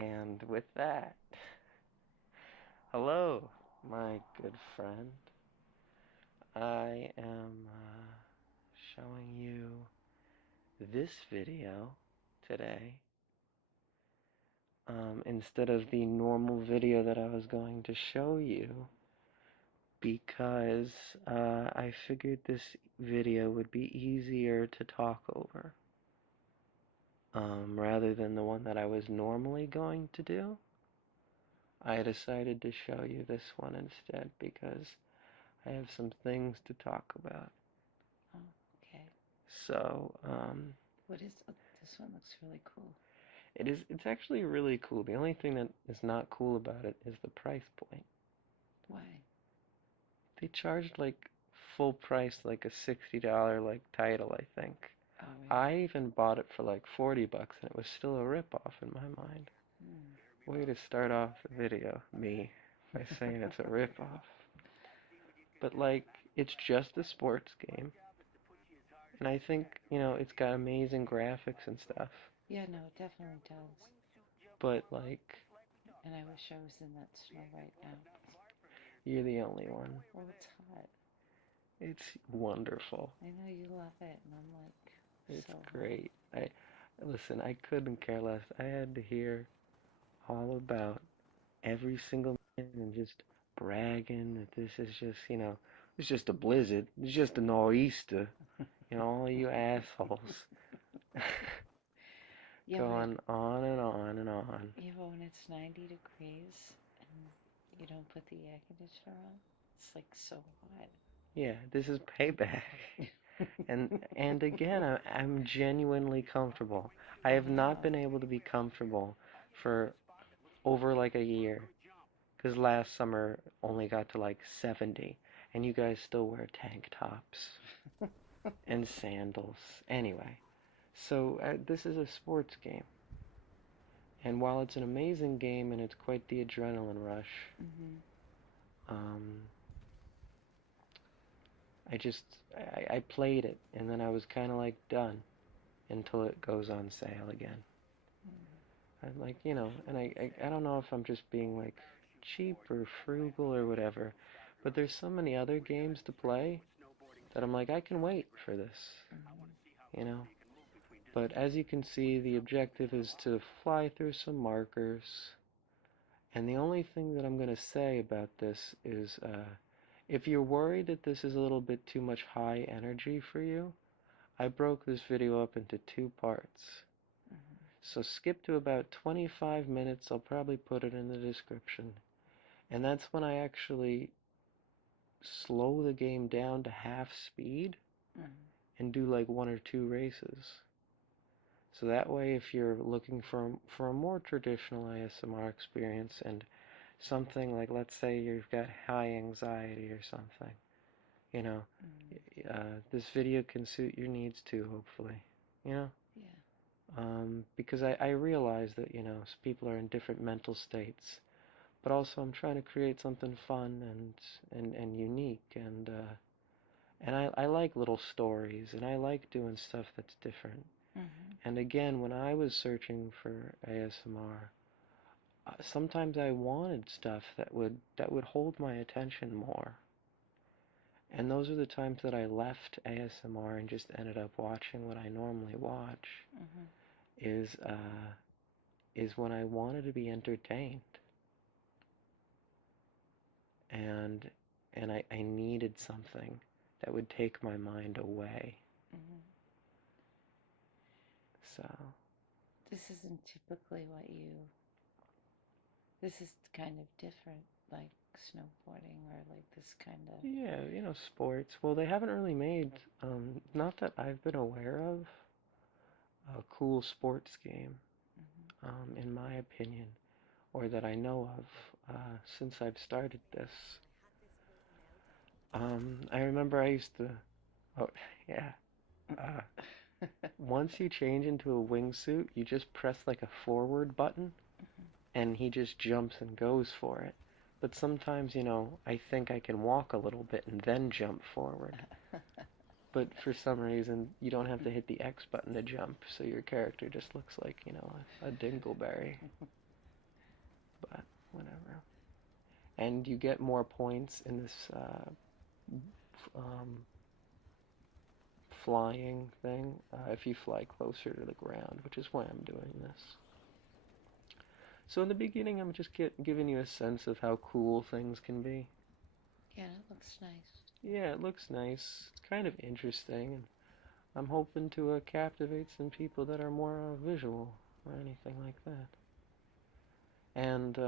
And with that, hello, my good friend. I am showing you this video today instead of the normal video that I was going to show you because I figured this video would be easier to talk over rather than the one that I was normally going to do. I decided to show you this one instead because I have some things to talk about. Oh, okay. So, What is this one looks really cool. it's actually really cool. The only thing that is not cool about it is the price point. Why? They charged like full price, like a $60 like title, I think. Oh, I really? even bought it for like $40 and it was still a rip-off in my mind. Hmm. Way to start off the video, me, by saying it's a rip-off. But like, it's just a sports game. And I think, it's got amazing graphics and stuff. Yeah, no, it definitely does. But like, And I wish I was in that snow right now. you're the only one. Well, it's hot. It's wonderful. I know you love it, and I'm like, It's so hot. great. Listen, I couldn't care less. I had to hear all about every single man and just bragging that this is just, it's just a blizzard. It's just a nor'easter. All you assholes Yeah, going on and on and on. yeah, but when it's 90 degrees and you don't put the air conditioner on, it's like so hot. Yeah, this is payback. And again, I'm genuinely comfortable. I I have not know. been able to be comfortable for over like a year. Because last summer only got to like 70, and you guys still wear tank tops and sandals. Anyway, so this is a sports game. And while it's an amazing game and it's quite the adrenaline rush, Mm-hmm. um, I played it, and then I was kind of like done until it goes on sale again. I'm like, and I don't know if I'm just being like cheap or frugal or whatever, but there's so many other games to play that I'm like, I can wait for this, Mm-hmm. you know? But as you can see, the objective is to fly through some markers, and the only thing that I'm going to say about this is if you're worried that this is a little bit too much high energy for you, I broke this video up into two parts. Mm-hmm. So skip to about 25 minutes, I'll probably put it in the description. And that's when I actually slow the game down to half speed Mm-hmm. and do like one or two races. So that way, if you're looking for a more traditional ASMR experience and something like, let's say you've got high anxiety or something, you know, Mm-hmm. this video can suit your needs too, hopefully, you know. Yeah. Because I realize that people are in different mental states, but also I'm trying to create something fun and unique and I like little stories and I like doing stuff that's different. Mm-hmm. And again, when I was searching for ASMR, sometimes I wanted stuff that would hold my attention more. And those are the times that I left ASMR and just ended up watching what I normally watch Mm-hmm. is uh is when I wanted to be entertained. And I needed something that would take my mind away. Mm-hmm. So This isn't typically what you. This is kind of different, like snowboarding or like this kind of. yeah, sports. Well, they haven't really made, not that I've been aware of, a cool sports game, Mm-hmm. in my opinion, or that I know of, since I've started this. I remember I used to, oh, yeah, uh, once you change into a wingsuit, you just press like a forward button, and he just jumps and goes for it. But sometimes, I think I can walk a little bit and then jump forward. But for some reason, you don't have to hit the X button to jump, so your character just looks like, a dingleberry. but whatever. And you get more points in this um, flying thing if you fly closer to the ground, which is why I'm doing this. So in the beginning, I'm just giving you a sense of how cool things can be. Yeah, it looks nice. Yeah, it looks nice. It's kind of interesting, and I'm hoping to captivate some people that are more visual or anything like that. And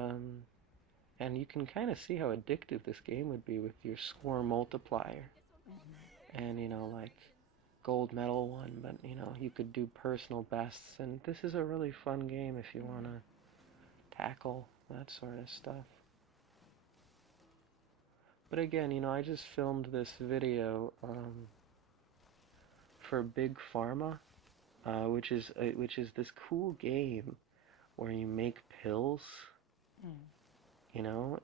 and you can kind of see how addictive this game would be with your score multiplier. Mm-hmm. And like gold medal one, but you could do personal bests, and this is a really fun game if you want to tackle that sort of stuff. But again, I just filmed this video for Big Pharma, which is this cool game where you make pills, Mm.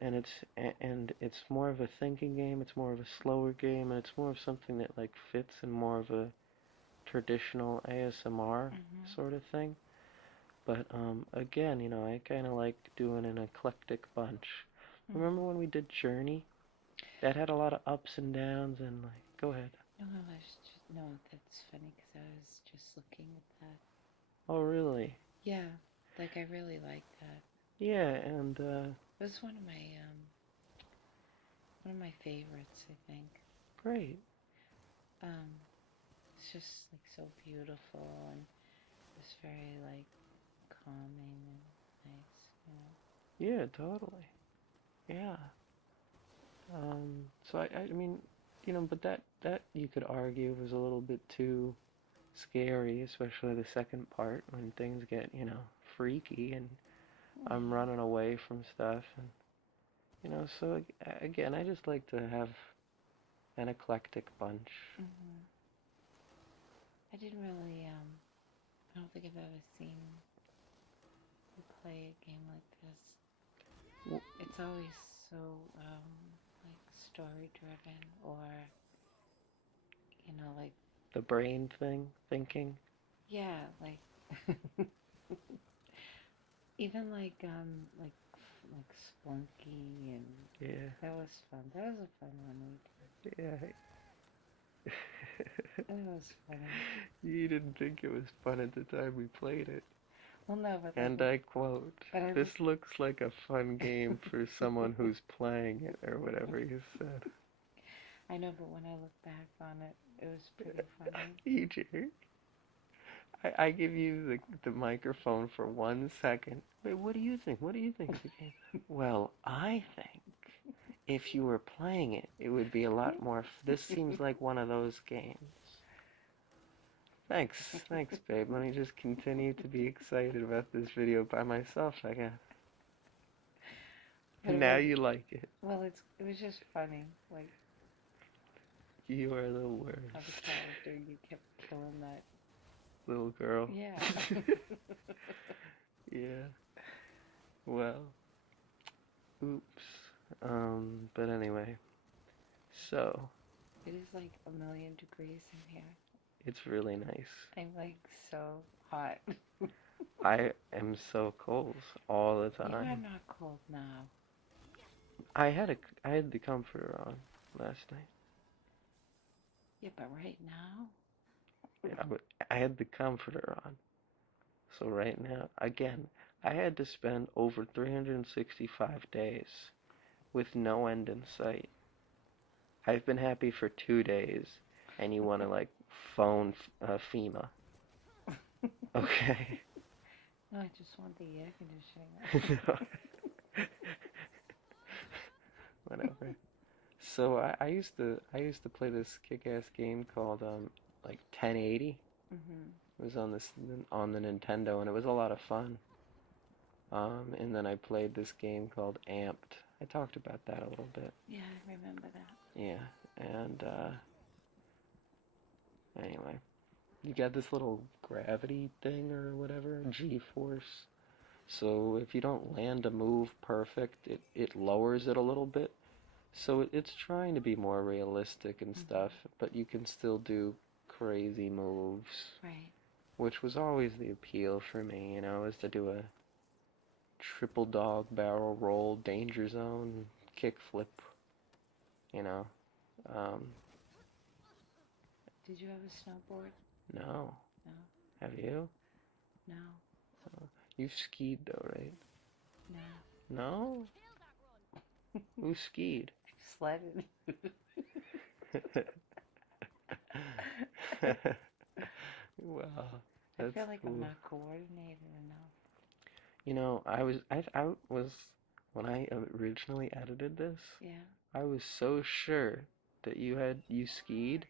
and it's more of a thinking game. It's more of a slower game, and it's more of something that like fits in more of a traditional ASMR Mm-hmm. sort of thing. But again, I kind of like doing an eclectic bunch. Remember Mm. when we did Journey? That had a lot of ups and downs, and like, go ahead. No, I was just no. That's funny because I was just looking at that. Oh, really? Yeah, like I really like that. Yeah, and It was one of my favorites, I think. great. Um, it's just like so beautiful and just very like calming and nice. Yeah, totally. Yeah. So I mean, but that you could argue was a little bit too scary, especially the second part when things get, freaky and I'm Yeah. running away from stuff and so again, I just like to have an eclectic bunch. Mm-hmm. I didn't really I don't think I've ever seen you play a game like this. W- It's always so like story driven or like The brain thing, thinking. yeah, like even like Splunky and Yeah, that was fun. That was a fun one we yeah. did. It was funny. You didn't think it was fun at the time we played it. Well, no, but like, And I quote, but I look. "This looks like a fun game for someone who's playing it," or whatever you said. I know, but when I look back on it, it was pretty funny. You jerk. I give you the microphone for 1 second. Wait, what do you think? What do you think of the game? Well, I think if you were playing it, it would be a lot more. This seems like one of those games. Thanks, thanks, babe. Let me just continue to be excited about this video by myself, I guess. But And it now was you like it. well, it was just funny. Like You are the how the worst, character you kept killing that. little girl. Yeah. Yeah. Well, oops. But anyway, so It is like 1,000,000 degrees in here. it's really nice. I'm like so hot. I am so cold all the You are time. not cold now. I had the comforter on last night. Yeah, but right now? Yeah, but I had the comforter on. So right now, again, I had to spend over 365 days with no end in sight. I've been happy for 2 days, and you want to like phone FEMA, okay? No, I just want the air conditioning No. Whatever. So I used to play this kick-ass game called like 1080. Mm-hmm. It was on the Nintendo, and it was a lot of fun. And then I played this game called Amped. I talked about that a little bit. Yeah, I remember that. Yeah, and anyway, you got this little gravity thing or whatever, G-force. So if you don't land a move perfect, it lowers it a little bit. So it's trying to be more realistic and stuff, Mm-hmm. but you can still do crazy moves, Right. which was always the appeal for me, is to do triple dog barrel roll, danger zone, kick flip, you know. Um, Did you have a snowboard? no. No. Have you? No. You've skied though, right? No. No? Who skied? Sledded. Wow, I that's feel like I'm cool. not coordinated enough. You know, I was when I originally edited this, Yeah. I was so sure that you skied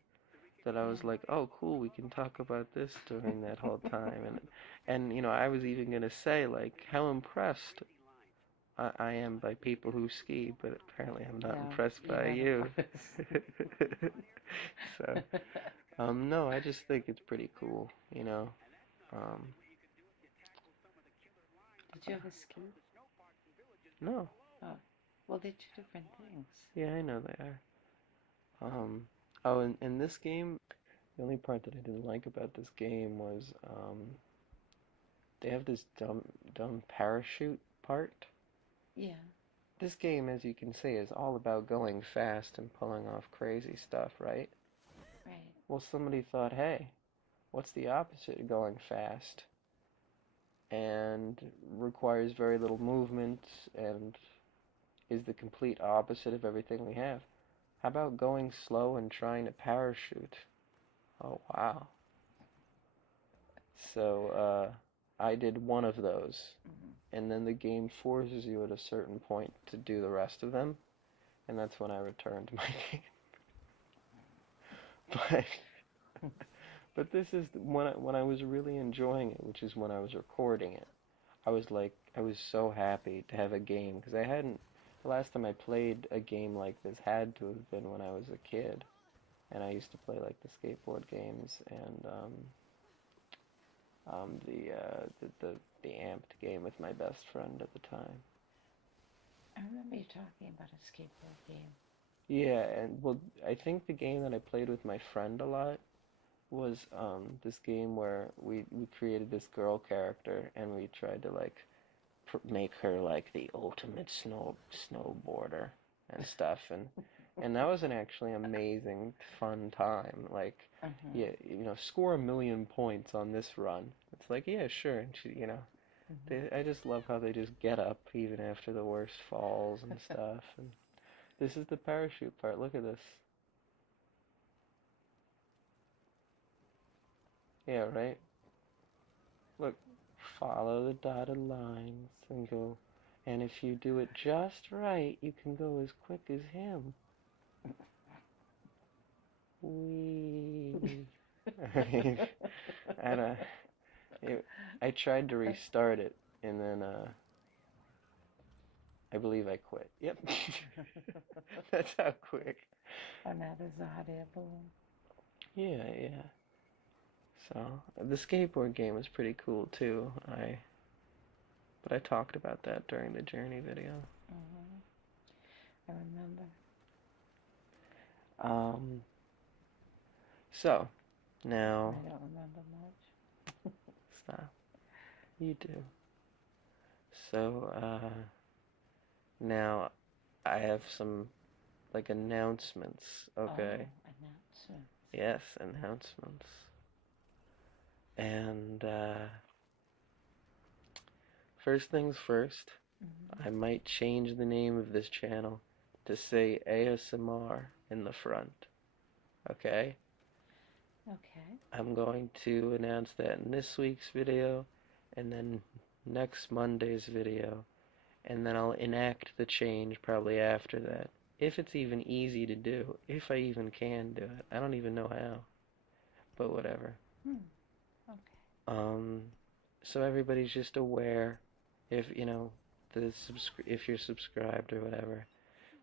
that I was Yeah. like, oh, cool, we can talk about this during that whole time, and you know, I was even gonna say like how impressed I am by people who ski, but apparently I'm not No, impressed you're by not you. impressed. So, no, I just think it's pretty cool, you know. Um, Did you ever ski? no, Oh, well, they're two different things. yeah, I know they are. Um, oh, in this game, the only part that I didn't like about this game was they have this dumb parachute part. Yeah, This game, as you can see, is all about going fast and pulling off crazy stuff, right? right. Well, somebody thought, hey, what's the opposite of going fast? And requires very little movement and is the complete opposite of everything we have. How about going slow and trying to parachute? Oh, wow. So, I did one of those, Mm-hmm. and then the game forces you at a certain point to do the rest of them, and that's when I returned my game. But but this is when I was really enjoying it, which is when I was recording it. I was like, I was so happy to have a game because I hadn't. The last time I played a game like this had to have been when I was a kid, and I used to play like the skateboard games and the amped game with my best friend at the time. I remember you talking about a skateboard game. Yeah, and well, I think the game that I played with my friend a lot was this game where we created this girl character and we tried to like make her like the ultimate snowboarder and stuff and that was an actually amazing fun time like Mm-hmm. yeah you know score 1,000,000 points on this run it's like yeah sure and she you know I just love how they just get up even after the worst falls and stuff and this is the parachute part look at this yeah right look follow the dotted lines and go and if you do it just right you can go as quick as him. We. I don't. It, I tried to restart it, and then I believe I quit. Yep. That's how quick. Oh, now there's a hot air balloon. Yeah, yeah. So the skateboard game is pretty cool too. But I talked about that during the journey video. Mm-hmm. I remember. Um. So I now don't remember much. stop. You do. So now I have some like announcements. Oh, Okay. announcements. Yes, announcements. And first things first, Mm-hmm. I might change the name of this channel to say ASMR in the front. Okay? Okay. I'm going to announce that in this week's video and then next Monday's video. And then I'll enact the change probably after that. If it's even easy to do. If I even can do it. I don't even know how. But whatever. Hmm. Okay. Um, so everybody's just aware if you know if you're subscribed or whatever,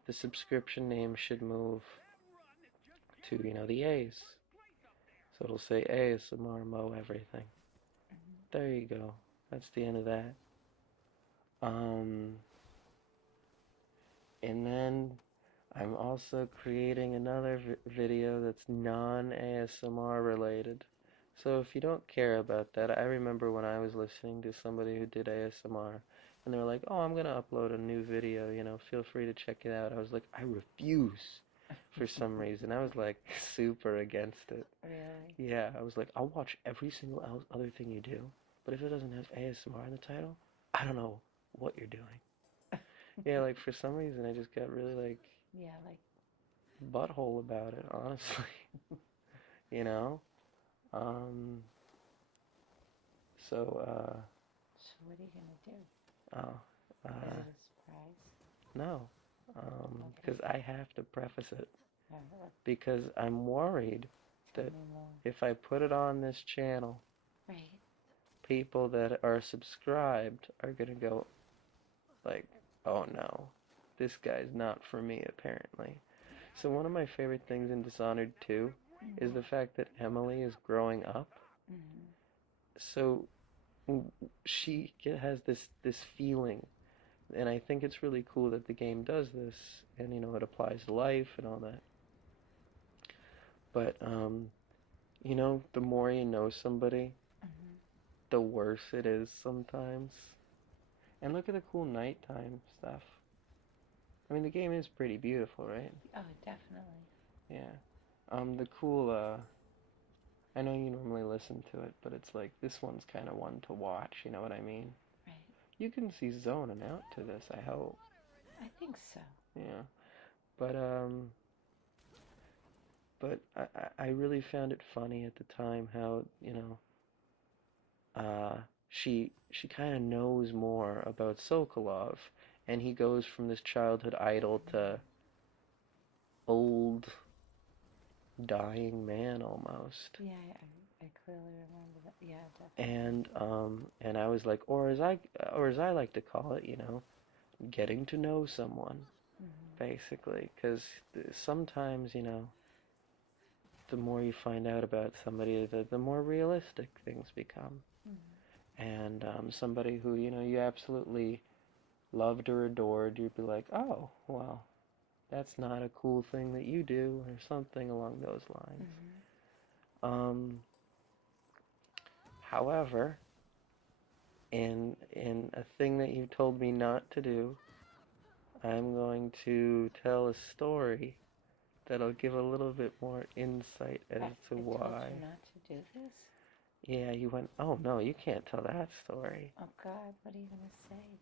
the subscription name should move to the A's. So it'll say ASMR Moe Everything. Mm-hmm. There you go. That's the end of that. Um, and then I'm also creating another video that's non-ASMR related. So if you don't care about that, I remember when I was listening to somebody who did ASMR, and they were like, "Oh, I'm gonna upload a new video, you know, feel free to check it out." I was like, "I refuse." For some reason, I was like super against it. Really? Yeah, I was like, "I'll watch every single other thing you do, but if it doesn't have ASMR in the title, I don't know what you're doing." Yeah, like for some reason, I just got really like Yeah, like, butthole about it, honestly. You know? Um, so, so what are you gonna do? oh, Is uh, it a surprise? no. Okay. Because I have to preface it. Alright, Because I'm worried tell that me more. if I put it on this channel, Right. people that are subscribed are gonna go like, oh no, this guy's not for me, apparently. So one of my favorite things in Dishonored 2 is the fact that Emily is growing up. Mm-hmm. So she has this feeling, and I think it's really cool that the game does this, and you know it applies to life and all that. But you know, the more you know somebody, Mm-hmm. the worse it is sometimes. And look at the cool nighttime stuff. I mean, the game is pretty beautiful, right? Oh, definitely. Yeah. The cool, I know you normally listen to it, but it's like this one's kind of one to watch, you know what I mean? Right. You can see zoning out to this, I hope. I think so. Yeah. But, but I really found it funny at the time how, you know, she kind of knows more about Sokolov, and he goes from this childhood idol to old dying man almost. Yeah, I clearly remember that. Yeah, definitely. And I was like, or as I like to call it, you know, getting to know someone, Mm-hmm. basically, because sometimes, you know, the more you find out about somebody, the more realistic things become. Mm-hmm. And somebody who, you know, you absolutely loved or adored, you'd be like, oh, well, that's not a cool thing that you do, or something along those lines. Mm-hmm. Um, however, in a thing that you told me not to do, I'm going to tell a story that'll give a little bit more insight as to I told you why. not to do this? Yeah, you went, oh no, you can't tell that story. Oh, God, what are you gonna say?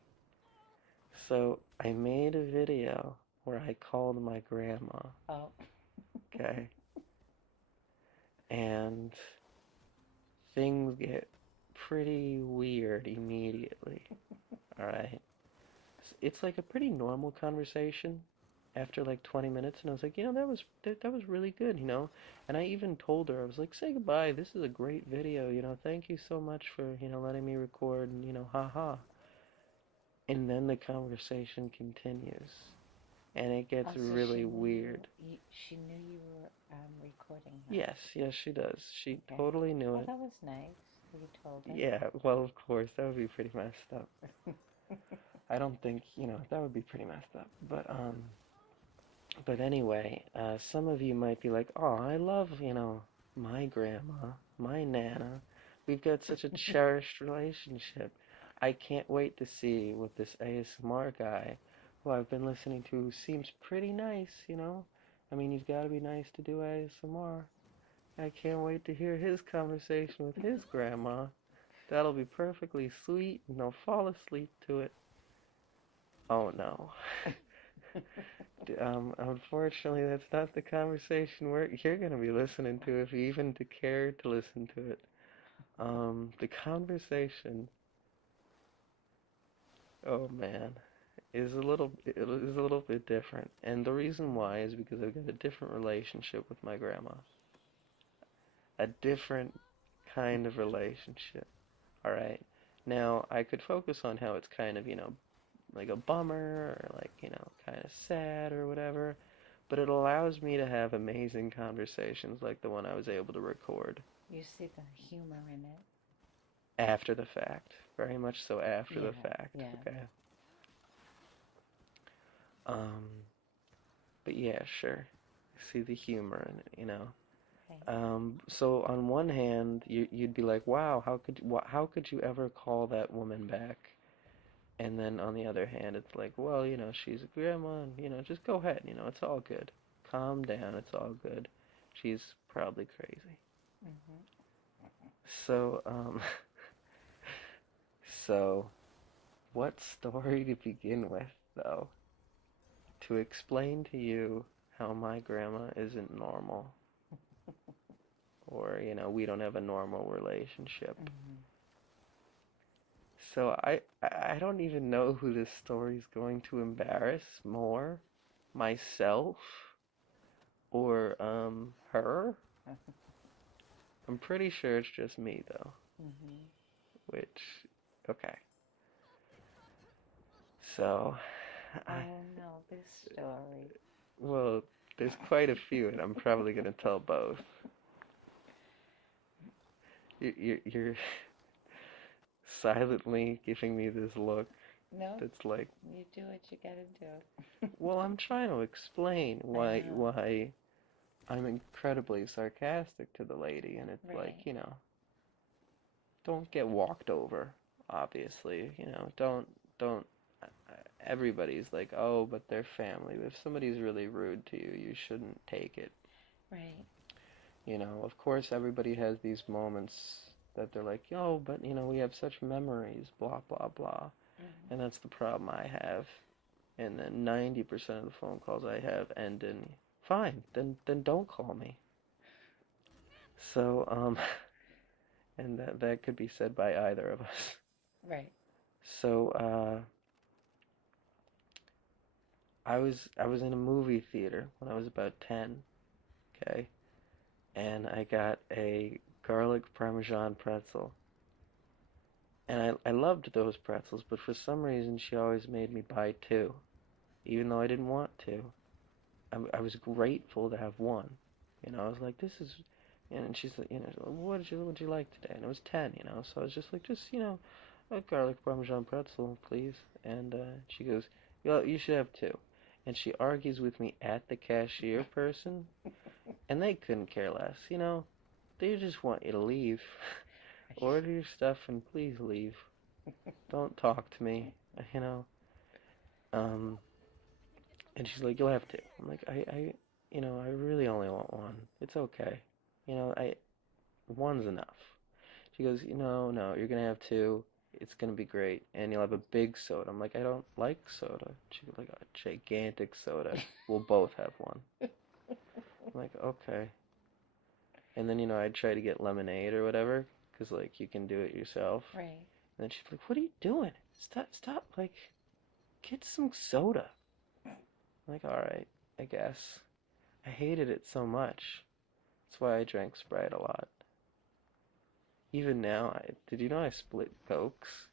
So I made a video where I called my grandma, Oh. okay? And things get pretty weird immediately, alright? It's like a pretty normal conversation after like 20 minutes, and I was like, you know, that was really good, you know. And I even told her, I was like, say goodbye, this is a great video, you know, thank you so much for, you know, letting me record, and you know, haha. And then the conversation continues, and it gets Oh, so she really knew weird. she knew you were recording her. Yes, yes, she does. She Okay. totally knew Well, it. that was nice that you told her. Yeah, well, of course, that would be pretty messed up. I don't think, you know, that would be pretty messed up. But anyway, some of you might be like, oh, I love, you know, my grandma, my Nana. We've got such a cherished relationship. I can't wait to see what this ASMR guy, who I've been listening to, seems pretty nice, you know? I mean, he's got to be nice to do ASMR. I can't wait to hear his conversation with his grandma. That'll be perfectly sweet, and I'll fall asleep to it. Oh no. Unfortunately, that's not the conversation you're going to be listening to if you even care to listen to it. The conversation, oh man, is a little bit different, and the reason why is because I've got a different relationship with my grandma, a different kind of relationship. All right. Now I could focus on how it's kind of, you know, like a bummer or like, you know, kind of sad or whatever, but it allows me to have amazing conversations like the one I was able to record You see the humor in it. after the fact. Very much so after Yeah, the fact, yeah. okay? Um, but yeah, sure. I see the humor in it, you know. Right. So on one hand, you'd be like, wow, how could you ever call that woman back? And then on the other hand, it's like, well, she's a grandma, and, just go ahead, it's all good. Calm down, it's all good. She's probably crazy. Mm-hmm. So, so what story to begin with, though, to explain to you how my grandma isn't normal, or, we don't have a normal relationship. Mm-hmm. So I don't even know who this story's going to embarrass more, myself or her. I'm pretty sure it's just me though. Mm-hmm. Which okay. So I Oh no, this story. well, there's quite a few, and I'm probably gonna tell both. You're silently giving me this look No, that's like, you do what you gotta do. well, I'm trying to explain I why know. why I'm incredibly sarcastic to the lady, and it's like, Right. don't get walked over, obviously. Don't. Everybody's like, oh, but they're family. If somebody's really rude to you, you shouldn't take it. Right. Of course, everybody has these moments that they're like, oh, but we have such memories, blah, blah, blah. Mm-hmm. And that's the problem I have. And then 90% of the phone calls I have end in, fine, then don't call me. So, and that could be said by either of us. Right. So, I was in a movie theater when I was about 10, okay? And I got a garlic parmesan pretzel. And I loved those pretzels, but for some reason she always made me buy two, even though I didn't want to. I was grateful to have one. I was like, this is, and she's like, what did you like today? And it was 10, so I was just like, a garlic parmesan pretzel, please. And she goes, you should have two. And she argues with me at the cashier person, and they couldn't care less, They just want you to leave. Order your stuff and please leave. Don't talk to me, you know. Um, and she's like, you'll have two. I'm like, I really only want one. It's okay. One's enough. She goes, no, you're gonna have two. It's gonna be great, and you'll have a big soda. I'm like, I don't like soda. She goes, like a gigantic soda. We'll both have one. I'm like, okay. And then, I'd try to get lemonade or whatever, 'cause like you can do it yourself. Right. And then she's like, what are you doing? Stop, like, get some soda. I'm like, alright, I guess. I hated it so much. That's why I drank Sprite a lot. Even now, did you know I split Cokes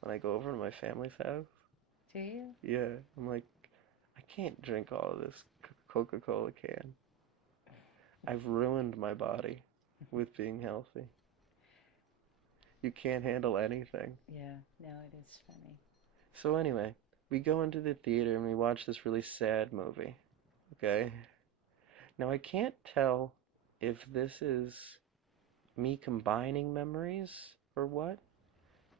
when I go over to my family's house? Do you? Yeah, I'm like, I can't drink all of this Coca-Cola can. I've ruined my body with being healthy. You can't handle anything. Yeah. No, it is funny. So anyway, we go into the theater and we watch this really sad movie. Okay? Now I can't tell if this is me combining memories or what,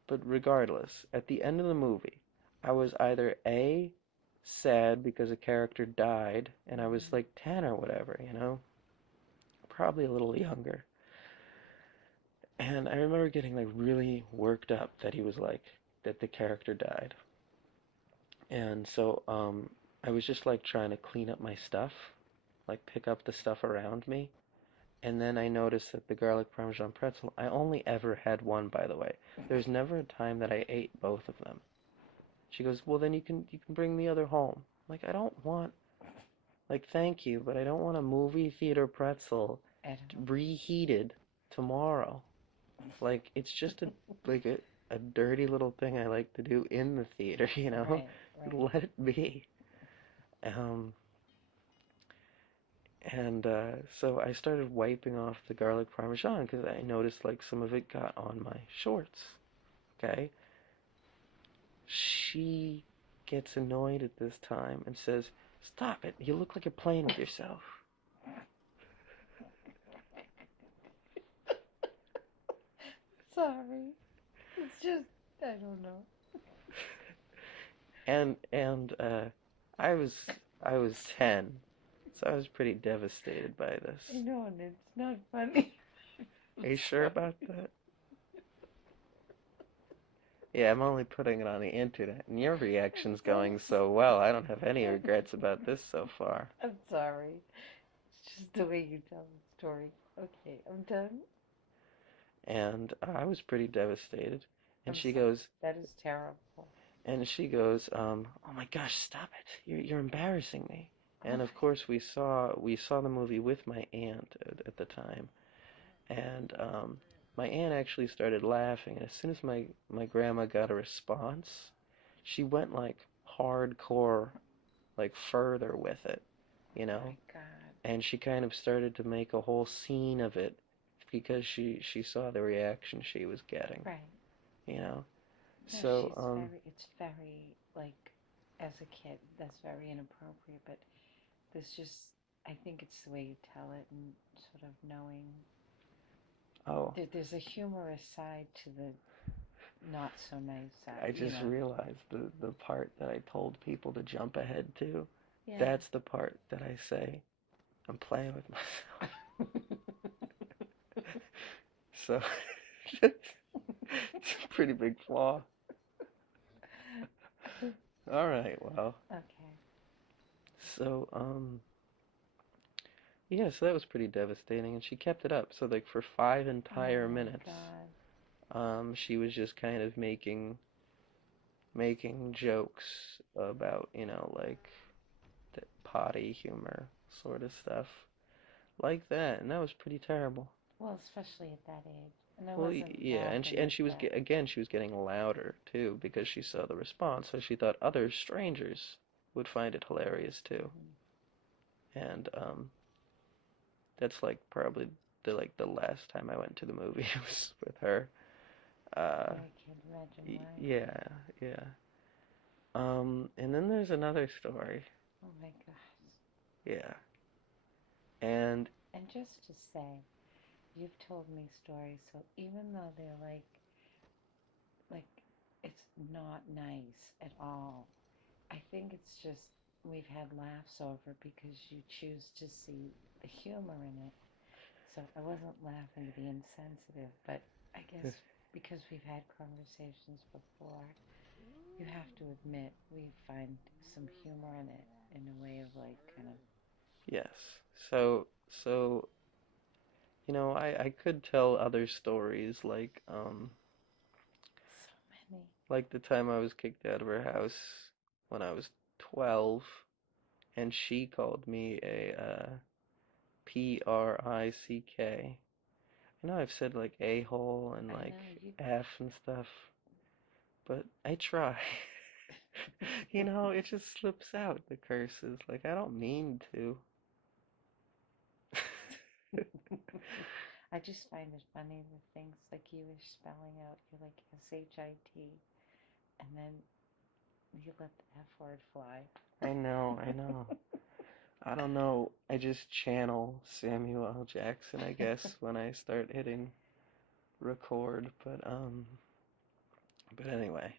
but regardless, at the end of the movie, I was either A, sad because a character died and I was Mm-hmm. like 10 or whatever, probably a little younger. And I remember getting like really worked up that he was like, that the character died. And so I was just like trying to clean up my stuff, like pick up the stuff around me. And then I noticed that the garlic parmesan pretzel, I only ever had one, by the way. There's never a time that I ate both of them. She goes, well, then you can bring the other home. I'm like, I don't want, like, thank you, but I don't want a movie theater pretzel I don't know. reheated tomorrow. Like, it's just like a dirty little thing I like to do in the theater, Right. Right. Let it be. Um, and so I started wiping off the garlic parmesan because I noticed like some of it got on my shorts. Okay? She gets annoyed at this time and says, stop it, you look like you're playing with yourself. Sorry. It's just I don't know. And I was I was 10, so I was pretty devastated by this. I know, and it's not funny. I'm Are you sure sorry. about that? Yeah, I'm only putting it on the internet, and your I'm reaction's so going so well. I don't have any sorry. regrets about this so far. I'm sorry. It's just the way you tell the story. Okay, I'm done. And I was pretty devastated. And I'm she sorry. goes, That is terrible. oh my gosh, stop it! You're embarrassing me. Oh And of my. course, we saw the movie with my aunt at the time, and my aunt actually started laughing. And as soon as my grandma got a response, she went like hardcore, like further with it, you Oh know. my God. And she kind of started to make a whole scene of it because she saw the reaction she was getting, Right. you know. No, So she's very, it's very, like, as a kid, that's very inappropriate, but there's just, I think it's the way you tell it and sort of knowing. oh, There's a humorous side to the not so nice I side, you just know. realized the part that I told people to jump ahead to, Yeah. that's the part that I say I'm playing with myself. So it's a pretty big flaw. All right, well, Okay. so yeah, so that was pretty devastating, and she kept it up. So like for five Oh entire my minutes, God. she was just kind of making jokes about, like the potty humor sort of stuff like that, and that was pretty terrible. Well, especially at that age. And I Well, wasn't yeah, and she laughing and at she was that. again she was getting louder too because she saw the response, so she thought other strangers would find it hilarious too. Hmm. And that's like probably the last time I went to the movie was with her. Uh, Yeah, I can't imagine why. yeah, yeah. And then there's another story. Oh my God. Yeah, and And just to say, you've told me stories, so even though they're like, it's not nice at all, I think it's just we've had laughs over because you choose to see the humor in it. So I wasn't laughing to be insensitive, but I guess because we've had conversations before, you have to admit we find some humor in it in a way of like kind of yes, so I could tell other stories so many. like the time I was kicked out of her house when I was 12, and she called me a prick. I know I've said like a-hole and I like know you. f and stuff, but I try. It just slips out, the curses. Like, I don't mean to. I just find it funny the things like you were spelling out. You're like shit, and then you let the F word fly. I know, I know. I don't know. I just channel Samuel L. Jackson, I guess, when I start hitting record. But anyway,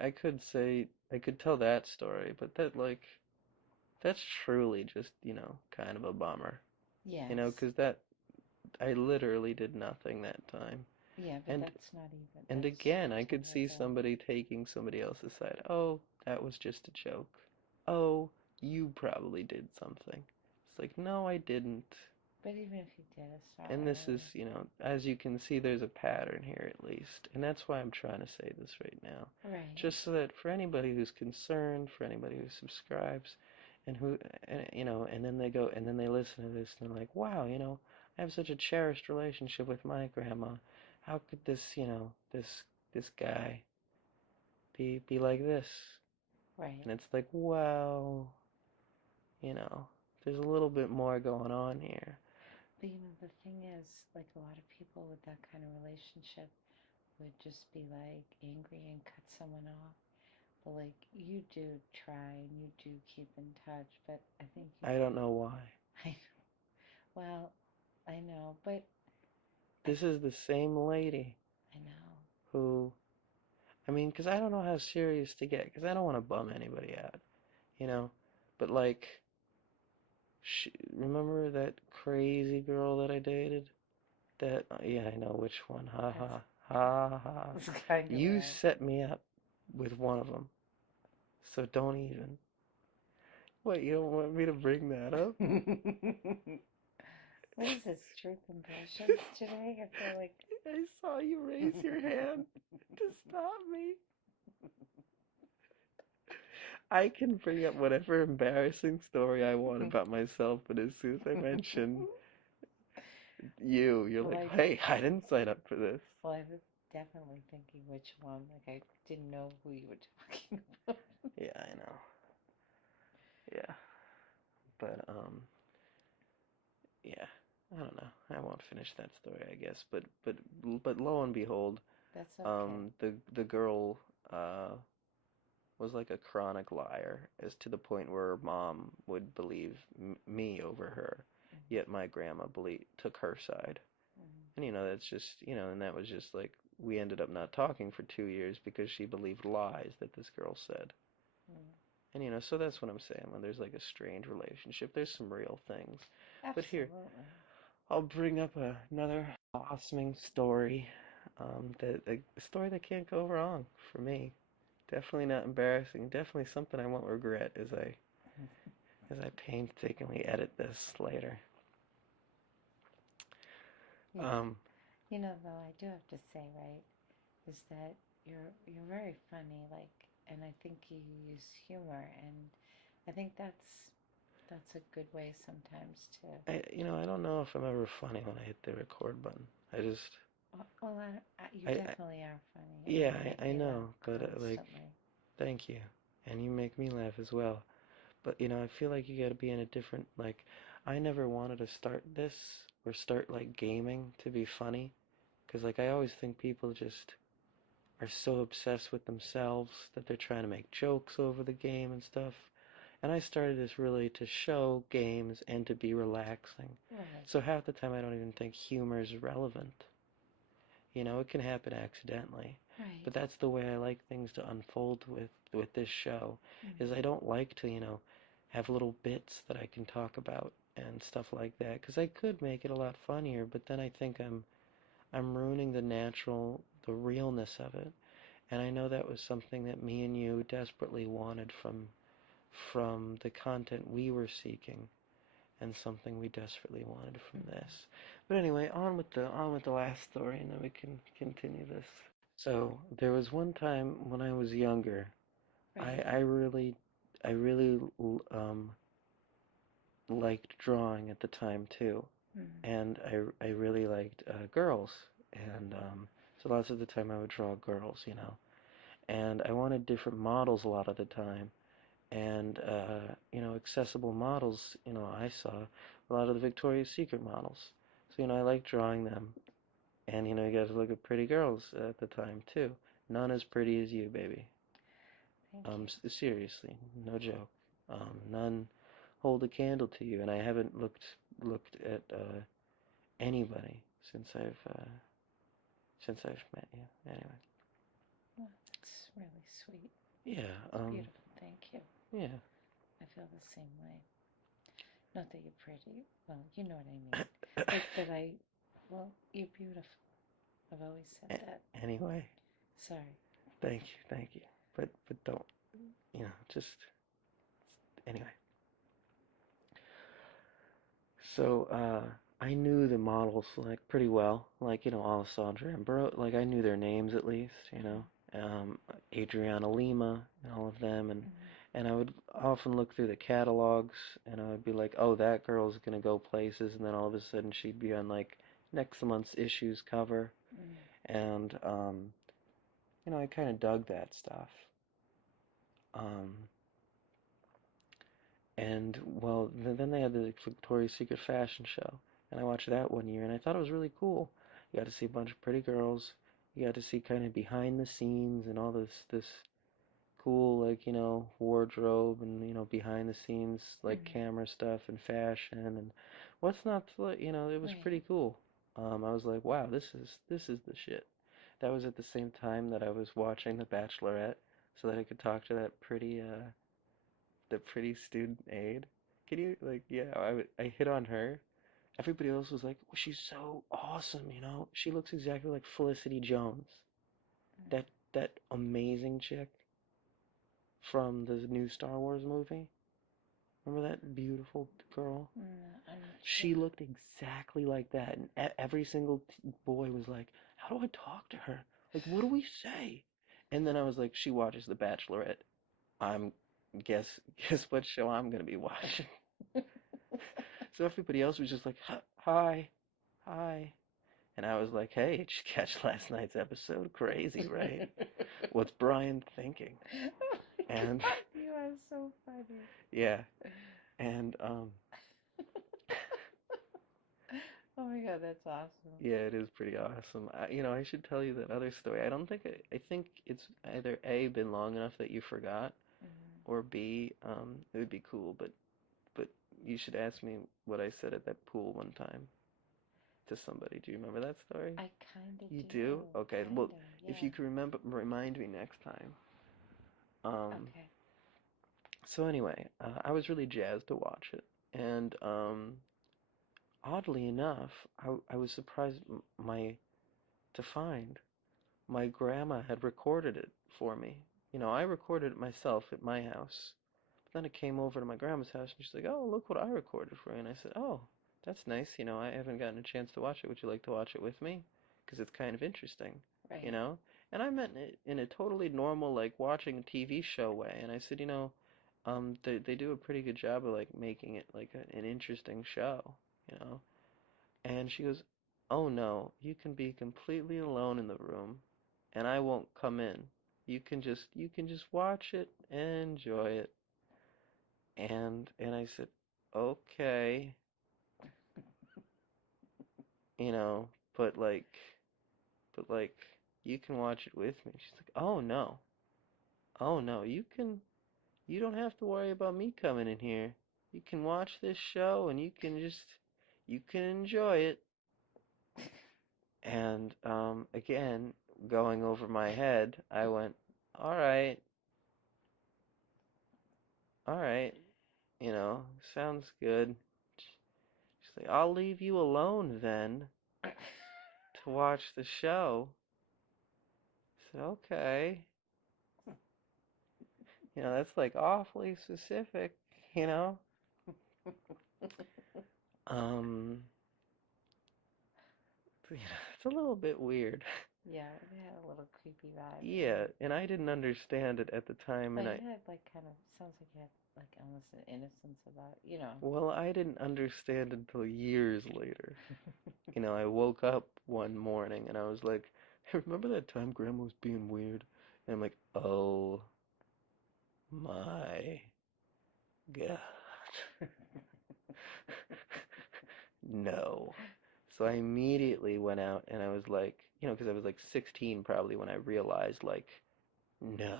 I could say I could tell that story, but that's truly just kind of a bummer, Yes. 'cause that I literally did nothing that time. Yeah, but And that's not even. and That's again, I could see terrible. somebody taking somebody else's side. Oh, that was just a joke. Oh, you probably did something. It's like, no, I didn't. But even if you did, it's not And this is, really. as you can see, there's a pattern here at least. And that's why I'm trying to say this right now. Right. Just so that for anybody who's concerned, for anybody who subscribes, and and then they go, and then they listen to this and they're like, wow, I have such a cherished relationship with my grandma. How could this guy be like this? Right. And it's like, well, you know, there's a little bit more going on here. But the thing is, like a lot of people with that kind of relationship would just be like angry and cut someone off. But like you do try and you do keep in touch. But I think you, I don't know why. I, well, I know, but I, This is the same lady I know. who I mean, 'cause I don't know how serious to get, 'cause I don't want to bum anybody out, you know? But like, remember that crazy girl that I dated? That, yeah, I know which one. Ha That's, ha. Ha ha. that's kind of You right. set me up with one of them, so don't even. What, you don't want me to bring that up? What is this, truth impressions today? I feel like. I saw you raise your hand to stop me. I can bring up whatever embarrassing story I want about myself, but as soon as I mention you're Well, like, hey, I didn't sign up for this. well, I was definitely thinking which one. Like, I didn't know who you were talking about. Yeah, I know. Yeah, but yeah, I don't know. I won't finish that story, I guess. But lo and behold, That's okay. the girl was like a chronic liar, as to the point where her mom would believe me over her, Mm-hmm. yet my grandma took her side. And that's just, and that was just like we ended up not talking for 2 years because she believed lies that this girl said. Mm-hmm. And so that's what I'm saying. When there's like a strained relationship, there's some real things. But here, Absolutely. I'll bring up another blossoming story. That a story that can't go wrong for me. Definitely not embarrassing. Definitely something I won't regret as I painstakingly edit this later. You know, Um, though, I do have to say, right, is that you're very funny, like, and I think you use humor, and I think that's a good way sometimes to. I don't know if I'm ever funny when I hit the record button. I just, Well, you I definitely are funny. I mean, you yeah, make I me laugh know, but like, constantly. thank you, and you make me laugh as well. But I feel like you got to be in a different like. I never wanted to start this or start like gaming to be funny, because like I always think people just are so obsessed with themselves that they're trying to make jokes over the game and stuff. And I started this really to show games and to be relaxing. Right. So half the time I don't even think humor is relevant. It can happen accidentally. Right. But that's the way I like things to unfold with this show, is I Mm-hmm. don't like to, have little bits that I can talk about and stuff like that, because I could make it a lot funnier, but then I think I'm ruining the realness of it. And I know that was something that me and you desperately wanted from the content we were seeking, and something we desperately wanted from Mm-hmm. this. But anyway, on with the last story, and then we can continue this. So there was one time when I was younger, I Right. I really I really liked drawing at the time too, Mm-hmm. and I really liked girls, and so lots of the time I would draw girls, and I wanted different models a lot of the time, and accessible models, I saw a lot of the Victoria's Secret models, so I liked drawing them, and you got to look at pretty girls at the time too. None as pretty as you, baby. Thank you. Seriously, no joke. None hold a candle to you, and I haven't looked at anybody since I've met you. Anyway, Well, that's really sweet. yeah, It's beautiful. Thank you. yeah. I feel the same way. Not that you're pretty. Well, you know what I mean. Like that I. Well, you're beautiful. I've always said that. Anyway, Sorry. thank you. But don't, just anyway. So I knew the models like pretty well, like Alessandra and like I knew their names at least, Adriana Lima and all of them, and Mm-hmm. and I would often look through the catalogs, and I would be like, oh, that girl's gonna go places, and then all of a sudden she'd be on like next month's issue's cover, Mm-hmm. and I kind of dug that stuff. Um, And well, then they had the Victoria's Secret fashion show, and I watched that one year, and I thought it was really cool. You got to see a bunch of pretty girls. You got to see kind of behind the scenes and all this cool like wardrobe and behind the scenes like Mm-hmm. camera stuff and fashion and what's not to like. It was Right. pretty cool. I was like, wow, this is the shit. That was at the same time that I was watching The Bachelorette, so that I could talk to the pretty student aide. Can you like, yeah, I hit on her. Everybody else was like, well, she's so awesome, you know. She looks exactly like Felicity Jones, that that amazing chick from the new Star Wars movie. Remember that beautiful girl? No, I'm not She sure. looked exactly like that, and every single boy was like, "How do I talk to her? Like, what do we say?" And then I was like, "She watches The Bachelorette. I'm guess guess what show I'm gonna be watching." So everybody else was just like, "Hi, hi," and I was like, "Hey, did you catch last night's episode? Crazy, right? What's Brian thinking?" Oh my And God, you are so funny. yeah, and Oh my God, that's awesome. yeah, it is pretty awesome. I should tell you that other story. I don't think I think it's either A, been long enough that you forgot, Mm. or B, it would be cool, but you should ask me what I said at that pool one time to somebody. Do you remember that story? I kind of You do. do? Okay. Kind Well, of, if yeah. you can remember, remind me next time. Um, Okay. so anyway, I was really jazzed to watch it, and oddly enough, I was surprised my to find my grandma had recorded it for me. I recorded it myself at my house. But then it came over to my grandma's house and she's like, "Oh, look what I recorded for you." And I said, "Oh, that's nice. I haven't gotten a chance to watch it. Would you like to watch it with me? Because it's kind of interesting, you Right. know?" And I meant it in a totally normal, like watching a TV show way. And I said, they do a pretty good job of like making it like an interesting show, you know? And she goes, "Oh no, you can be completely alone in the room and I won't come in. You can just watch it and enjoy it." And I said, "Okay, you know, but like you can watch it with me." She's like, "Oh no. Oh no, you don't have to worry about me coming in here. You can watch this show and you can enjoy it." And again, going over my head, I went, "All right, all right, sounds good." She's like, "I'll leave you alone then to watch the show." I said, "Okay." That's like awfully specific, you know? Um, it's a little bit weird. Yeah, it had a little creepy vibe to Yeah, it. and I didn't understand it at the time, But and you had like kind of sounds like you had like almost an innocence about it, you know. well, I didn't understand until years later. I woke up one morning and I was like, "Hey, remember that time Grandma was being weird?" And I'm like, "Oh my God." No. So I immediately went out and I was like, because I was like 16 probably when I realized, like, no.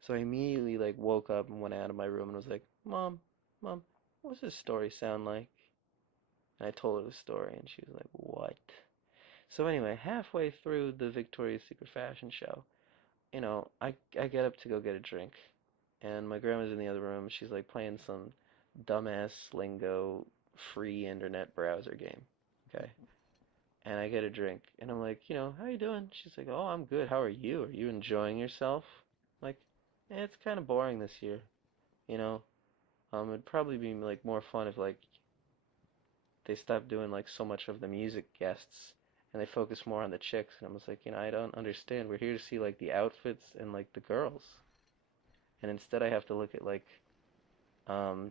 So I immediately like woke up and went out of my room and was like, "Mom, Mom, what's this story sound like?" And I told her the story and she was like, "What?" So anyway, halfway through the Victoria's Secret fashion show, I get up to go get a drink, and my grandma's in the other room. She's like playing some dumbass lingo free internet browser game. Okay. And I get a drink, and I'm like, "How you doing?" She's like, "Oh, I'm good. How are you? Are you enjoying yourself?" I'm like, it's kind of boring this year, you know. It'd probably be like more fun if like they stopped doing like so much of the music guests and they focus more on the chicks. And I was like, I don't understand. We're here to see like the outfits and like the girls, and instead I have to look at like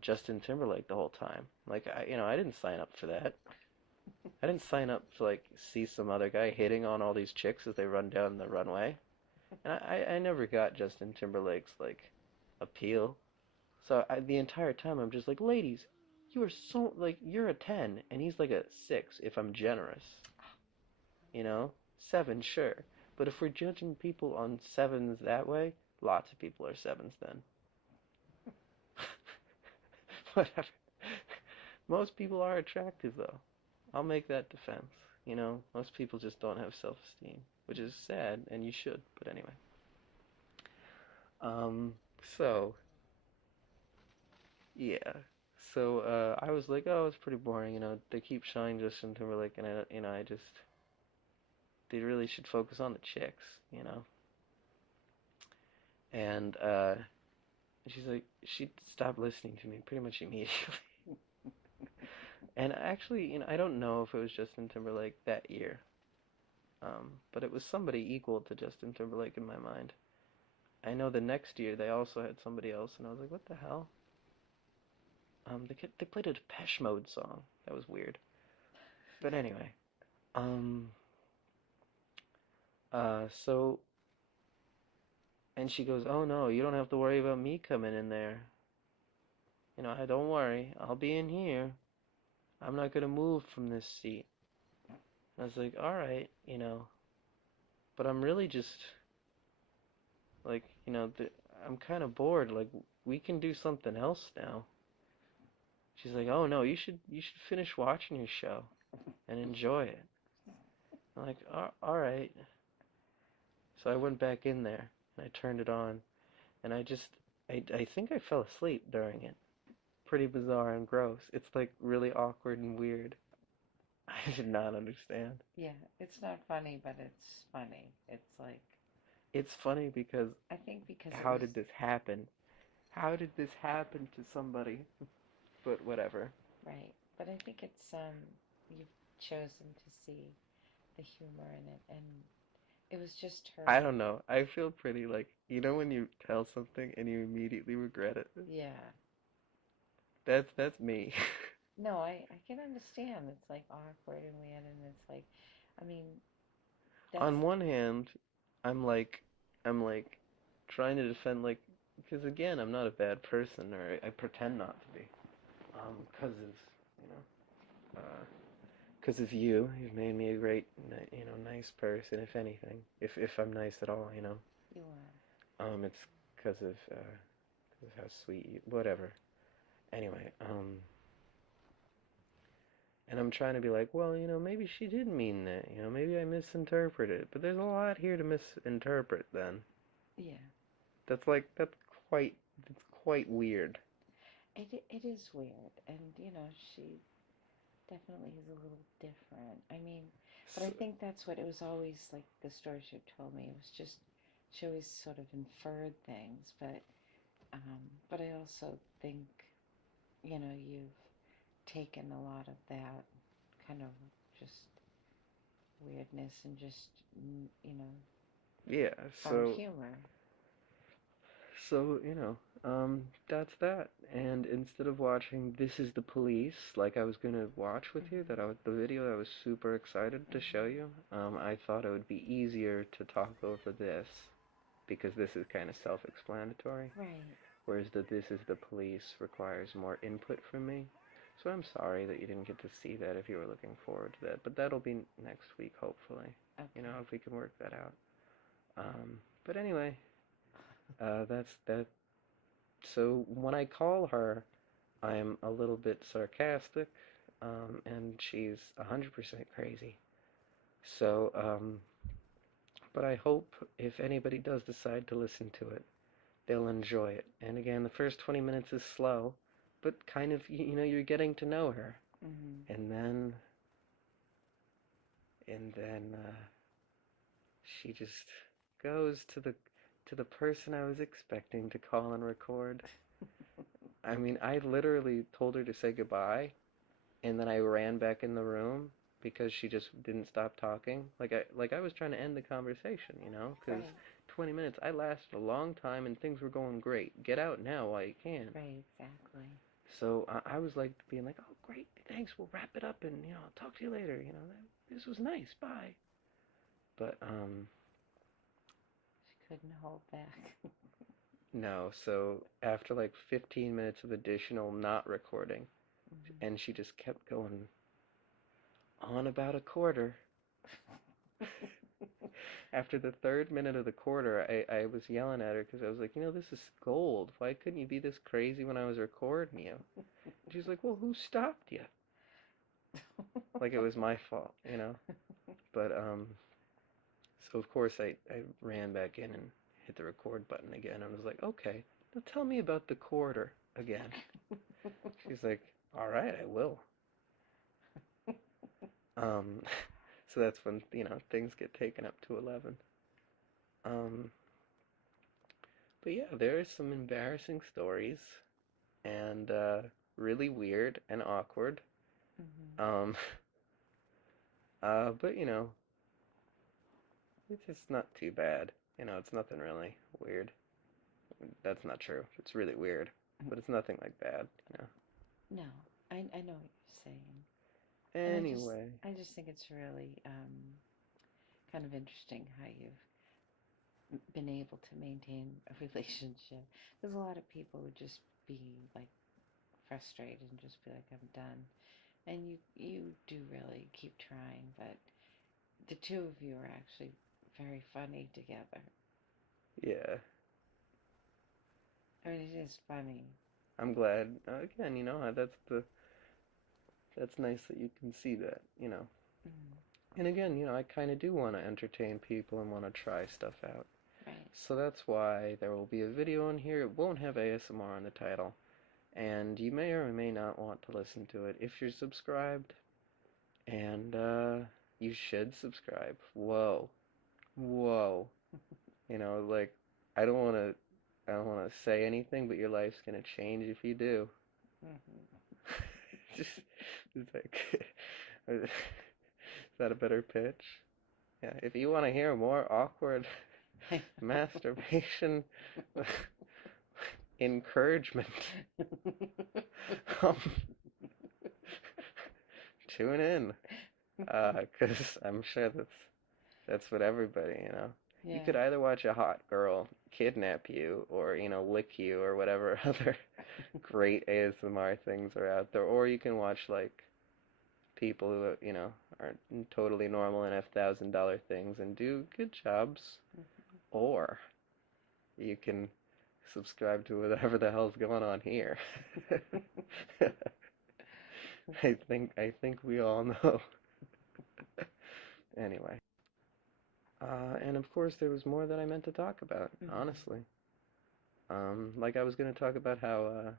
Justin Timberlake the whole time. Like I didn't sign up for that. I didn't sign up to like see some other guy hitting on all these chicks as they run down the runway. And I never got Justin Timberlake's like appeal. So the entire time I'm just like, ladies, you are so like you're a 10 and he's like a 6 if I'm generous. You know? 7, sure. But if we're judging people on sevens that way, lots of people are sevens then. Whatever. Most people are attractive though. I'll make that defense. You know, most people just don't have self-esteem, which is sad, and you should. But anyway, um, so yeah, so I was like, oh, it's pretty boring. You know, they keep showing Justin Timberlake, and I just they really should focus on the chicks. You know, and she's like, she stopped listening to me pretty much immediately. And actually, I don't know if it was Justin Timberlake that year, but it was somebody equal to Justin Timberlake in my mind. I know the next year they also had somebody else, and I was like, what the hell? They played a Depeche Mode song. That was weird. But anyway, um, so and she goes, oh no, you don't have to worry about me coming in there. I don't worry, I'll be in here. I'm not gonna move from this seat. And I was like, all right, but I'm really just like, I'm kind of bored. Like, we can do something else now. She's like, oh no, you should finish watching your show and enjoy it. I'm like, all right. So I went back in there and I turned it on, and I think I fell asleep during it. Pretty bizarre and gross. It's like really awkward and weird. I did not understand. Yeah, it's not funny, but it's funny. It's like, It's funny because I think because it how was did this happen? How did this happen to somebody? But whatever. right. But I think it's you've chosen to see the humor in it, and it was just I her. don't know. I feel pretty like, when you tell something and you immediately regret it. Yeah. That's me. No, I can understand. It's like awkward and weird, and it's like, I mean, that's On one hand, I'm like I'm like trying to defend, like, because again, I'm not a bad person, or I pretend not to be. 'Cause of, you know, uh 'cause of you. You've made me a great, nice person, if anything. If I'm nice at all. you are. It's 'cause of how sweet you, whatever. Anyway, and I'm trying to be like, well, maybe she did mean that. Maybe I misinterpreted. But there's a lot here to misinterpret then. Yeah. That's like quite that's quite weird. It is weird, and she definitely is a little different. I mean, but I So, think that's what it was always like the story she told me. It was just she always sort of inferred things, but I also think you've taken a lot of that kind of just weirdness and just yeah, found so humor. so, that's that. And instead of watching This Is the Police, like I was gonna watch with you, Hmm. the video that I was super excited to show Hmm. you, I thought it would be easier to talk over this because this is kind of self-explanatory. Right. Whereas the This Is the Police requires more input from me. So I'm sorry that you didn't get to see that if you were looking forward to that. But that'll be next week, hopefully. Okay. If we can work that out. But anyway, that's that. So when I call her, I'm a little bit sarcastic, and she's 100% crazy. So, but I hope if anybody does decide to listen to it, they'll enjoy it. And again, the first 20 minutes is slow, but kind of, you're getting to know her. Hmm. And then she just goes to the person I was expecting to call and record. I mean, I literally told her to say goodbye, and then I ran back in the room because she just didn't stop talking. Like I was trying to end the conversation, because Right. 20 minutes, I lasted a long time and things were going great. Get out now while you can. Right. Exactly. So I was like being like, oh great, thanks, we'll wrap it up, and I'll talk to you later. This was nice, bye. But She couldn't hold back. no. So after like 15 minutes of additional not recording, Hmm. and she just kept going on about a quarter. After the third minute of the quarter, I was yelling at her because I was like, this is gold. Why couldn't you be this crazy when I was recording you? And she's like, well, who stopped you? like it was my fault, you know. But so of course I ran back in and hit the record button again and was like, okay, now tell me about the quarter again. She's like, all right, I will. Um, so that's when things get taken up to 11. Um, but yeah, there are some embarrassing stories and really weird and awkward. Mhm. Um, but it's just not too bad. It's nothing really weird. That's not true. It's really weird, but it's nothing like bad. No, I know what you're saying, and Anyway, I just think it's really kind of interesting how you've been able to maintain a relationship. Because a lot of people would just be like frustrated and just be like, I'm done. And you do really keep trying, but the two of you are actually very funny together. yeah, I mean, it is funny. I'm glad. Again, that's nice that you can see that. Mm, And again, I kind of do want to entertain people and want to try stuff out. right. So that's why there will be a video in here. It won't have ASMR in the title, and you may or may not want to listen to it if you're subscribed. And you should subscribe. Whoa, whoa. Like I don't want to say anything, but your life's gonna change if you do. Mm-hmm. Just it's like, is that a better pitch? Yeah. If you want to hear more awkward masturbation encouragement, um, tune in. 'Cause I'm sure that's what everybody. You Yeah. could either watch a hot girl kidnap you or, lick you or whatever other great ASMR things are out there, or you can watch like people who are totally normal and have $1,000 things and do good jobs, or you can subscribe to whatever the hell's going on here. I think we all know. Anyway. And of course, there was more that I meant to talk about, Mm-hmm. honestly. Like I was going to talk about how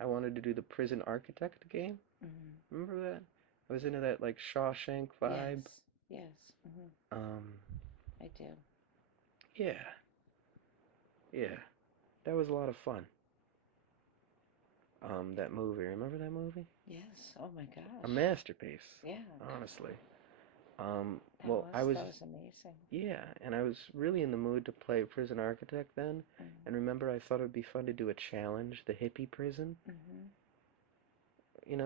I wanted to do the prison architect game. Mm-hmm. Remember that? I was into that like Shawshank Yes. vibe. Yes. Mm-hmm. Um, I do. yeah, yeah, that was a lot of fun. That movie. Remember that movie? Yes. Oh my A gosh. masterpiece, Yeah. honestly. That Well, I was was, that was amazing. yeah, and I was really in the mood to play prison architect then. And Mm-hmm. remember, I thought it would be fun to do a challenge, the hippie prison. Mm-hmm.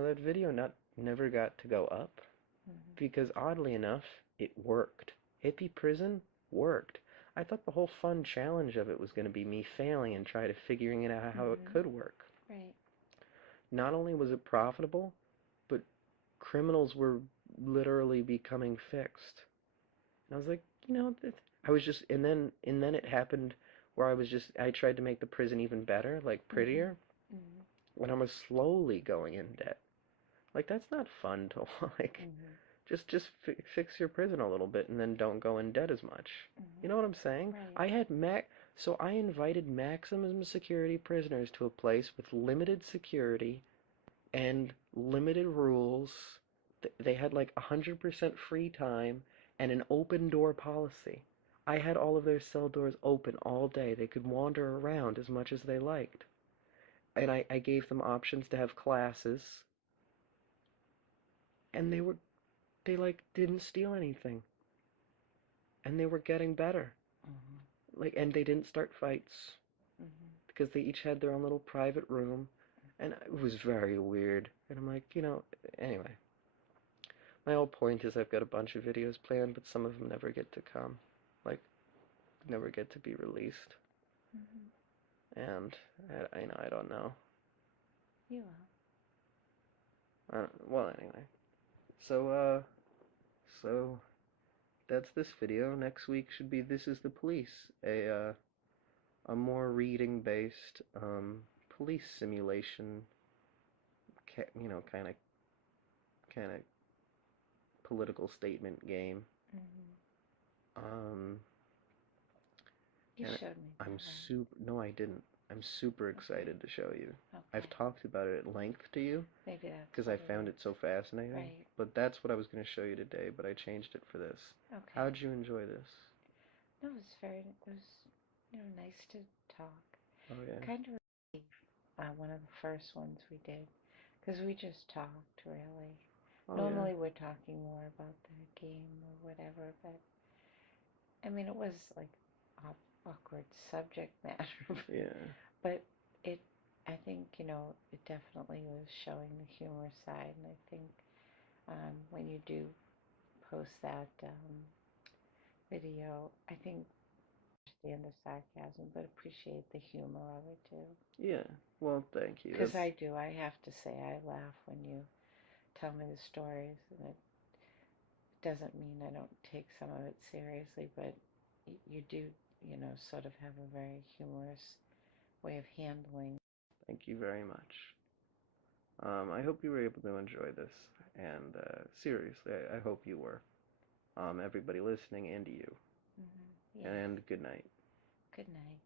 That video not never got to go up Mm-hmm. because oddly enough, it worked. Hippie prison worked. I thought the whole fun challenge of it was going to be me failing and try to figuring it out how it Mm-hmm. could work. Right. Not only was it profitable, but criminals were literally becoming fixed. And I was like, I was just, and then it happened where I tried to make the prison even better, like Mm-hmm. prettier, Mm-hmm. when I was slowly going in debt. Like that's not fun to like. Mm-hmm. Just fix your prison a little bit and then don't go in debt as much. You Mm-hmm. know what I'm saying? Right. So I invited maximum security prisoners to a place with limited security and limited rules. They had like 100% free time and an open door policy. I had all of their cell doors open all day. They could wander around as much as they liked. And I gave them options to have classes, and they like didn't steal anything, and they were getting better. Mm-hmm. Like, and they didn't start fights Mm-hmm. because they each had their own little private room, and it was very weird. And I'm like, anyway, my whole point is I've got a bunch of videos planned, but some of them never get to come, like, never get to be released. Mm-hmm. And I don't know. You will. Well, anyway, so so that's this video. Next week should be This Is the Police, a more reading based police simulation kind of kind of political statement game. Mm-hmm. Um, You and showed me I'm that, right? super. No, I didn't. I'm super Okay. excited to show you. I've Okay. talked about it at length to you Maybe that's because what I it found is. it so fascinating. Right. But that's what I was going to show you today, but I changed it for this. Okay. How'd you enjoy this? No, it was, nice to talk. Oh yeah. Kind of one of the first ones we did, because we just talked, really. Oh yeah. Normally we're talking more about the game or whatever, but I mean, it was like awkward subject matter, Yeah. but it, I think, it definitely was showing the humor side, and I think when you do post that video, I think understand the sarcasm, but appreciate the humor of it too. Yeah. Well, thank you. Because That's I do, I have to say, I laugh when you tell me the stories, and it doesn't mean I don't take some of it seriously, but you do, sort of have a very humorous way of handling. thank you very much. I hope you were able to enjoy this, and seriously, I hope you were. Everybody listening, and you. Hmm. Yes. And good night. Good night.